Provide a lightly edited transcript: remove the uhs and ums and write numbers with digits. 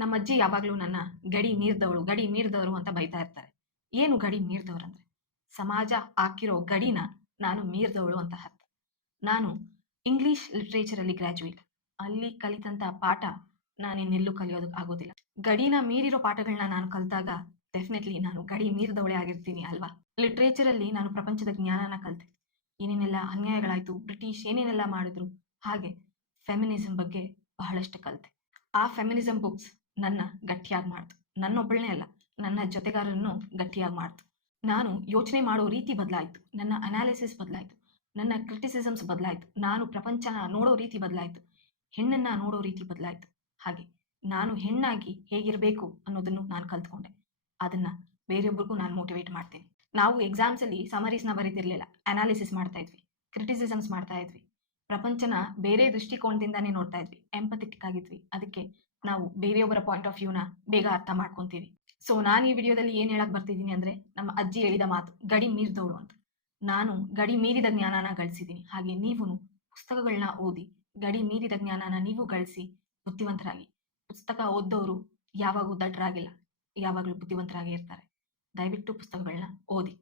ನಮ್ಮ ಅಜ್ಜಿ ಯಾವಾಗ್ಲೂ ನನ್ನ ಗಡಿ ಮೀರಿದವರು ಅಂತ ಬೈತಾ ಇರ್ತಾರೆ. ಏನು ಗಡಿ ಮೀರಿದವರಂದ್ರೆ? ಸಮಾಜ ಹಾಕಿರೋ ಗಡಿನ ನಾನು ಮೀರಿದವಳು ಅಂತ ಅರ್ಥ. ನಾನು ಇಂಗ್ಲಿಷ್ ಲಿಟರೇಚರ್ ಅಲ್ಲಿ ಗ್ರಾಜ್ಯುಯೇಟ್. ಅಲ್ಲಿ ಕಲಿತಂತ ಪಾಠ ನಾನಿನ್ನೆಲ್ಲೂ ಕಲಿಯೋದಕ್ಕೆ ಆಗೋದಿಲ್ಲ. ಗಡಿನ ಮೀರಿರೋ ಪಾಠಗಳನ್ನ ನಾನು ಕಲ್ತಾಗ ಡೆಫಿನೆಟ್ಲಿ ನಾನು ಗಡಿ ಮೀರಿದವಳೇ ಆಗಿರ್ತೀನಿ ಅಲ್ವಾ? ಲಿಟರೇಚರ್ ಅಲ್ಲಿ ನಾನು ಪ್ರಪಂಚದ ಜ್ಞಾನನ ಕಲಿತೆ. ಏನೇನೆಲ್ಲ ಅನ್ಯಾಯಗಳಾಯ್ತು, ಬ್ರಿಟಿಷ್ ಏನೇನೆಲ್ಲ ಮಾಡಿದ್ರು, ಹಾಗೆ ಫೆಮಿನಿಸಂ ಬಗ್ಗೆ ಬಹಳಷ್ಟು ಕಲಿತೆ. ಆ ಫೆಮಿನಿಸಂ ಬುಕ್ಸ್ ನನ್ನ ಗಟ್ಟಿಯಾಗಿ ಮಾಡ್ತು. ನನ್ನೊಬ್ಬಳನೇ ಅಲ್ಲ, ನನ್ನ ಜೊತೆಗಾರರನ್ನು ಗಟ್ಟಿಯಾಗಿ ಮಾಡ್ತು. ನಾನು ಯೋಚನೆ ಮಾಡೋ ರೀತಿ ಬದಲಾಯಿತು, ನನ್ನ ಅನಾಲಿಸಿಸ್ ಬದಲಾಯಿತು, ನನ್ನ ಕ್ರಿಟಿಸಿಸಮ್ಸ್ ಬದಲಾಯಿತು, ನಾನು ಪ್ರಪಂಚನ ನೋಡೋ ರೀತಿ ಬದಲಾಯಿತು, ಹೆಣ್ಣನ್ನ ನೋಡೋ ರೀತಿ ಬದಲಾಯಿತು. ಹಾಗೆ ನಾನು ಹೆಣ್ಣಾಗಿ ಹೇಗಿರಬೇಕು ಅನ್ನೋದನ್ನು ನಾನು ಕಲ್ತ್ಕೊಂಡೆ. ಅದನ್ನ ಬೇರೆಯೊಬ್ಬರಿಗೂ ನಾನು ಮೋಟಿವೇಟ್ ಮಾಡ್ತೀನಿ. ನಾವು ಎಕ್ಸಾಮ್ಸ್ ಅಲ್ಲಿ ಸಮರೀಸ್ನ ಬರೀತಿರ್ಲಿಲ್ಲ, ಅನಾಲಿಸಿಸ್ ಮಾಡ್ತಾ ಇದ್ವಿ, ಕ್ರಿಟಿಸಿಸಮ್ಸ್ ಮಾಡ್ತಾ ಇದ್ವಿ, ಪ್ರಪಂಚನ ಬೇರೆ ದೃಷ್ಟಿಕೋನದಿಂದಾನೇ ನೋಡ್ತಾ ಇದ್ವಿ, ಎಂಪಥೆಟಿಕ್ ಆಗಿದ್ವಿ. ಅದಕ್ಕೆ ನಾವು ಬೇರೆಯೊಬ್ಬರ ಪಾಯಿಂಟ್ ಆಫ್ ವ್ಯೂನ ಬೇಗ ಅರ್ಥ ಮಾಡ್ಕೊಂತೀವಿ. ಸೊ ನಾನು ಈ ವಿಡಿಯೋದಲ್ಲಿ ಏನ್ ಹೇಳಕ್ ಬರ್ತಿದ್ದೀನಿ ಅಂದ್ರೆ, ನಮ್ಮ ಅಜ್ಜಿ ಹೇಳಿದ ಮಾತು ಗಡಿ ಮೀರಿದವಳು ಅಂತ. ನಾನು ಗಡಿ ಮೀರಿದ ಜ್ಞಾನನ ಗಳಿಸಿದ್ದೀನಿ. ಹಾಗೆ ನೀವು ಪುಸ್ತಕಗಳನ್ನ ಓದಿ ಗಡಿ ಮೀರಿದ ಜ್ಞಾನನ ನೀವು ಗಳಿಸಿ ಬುದ್ಧಿವಂತರಾಗಿ. ಪುಸ್ತಕ ಓದ್ದವರು ಯಾವಾಗೂ ದಡ್ಡರಾಗಿಲ್ಲ, ಯಾವಾಗಲೂ ಬುದ್ಧಿವಂತರಾಗಿ ಇರ್ತಾರೆ. ದಯವಿಟ್ಟು ಪುಸ್ತಕಗಳನ್ನ ಓದಿ.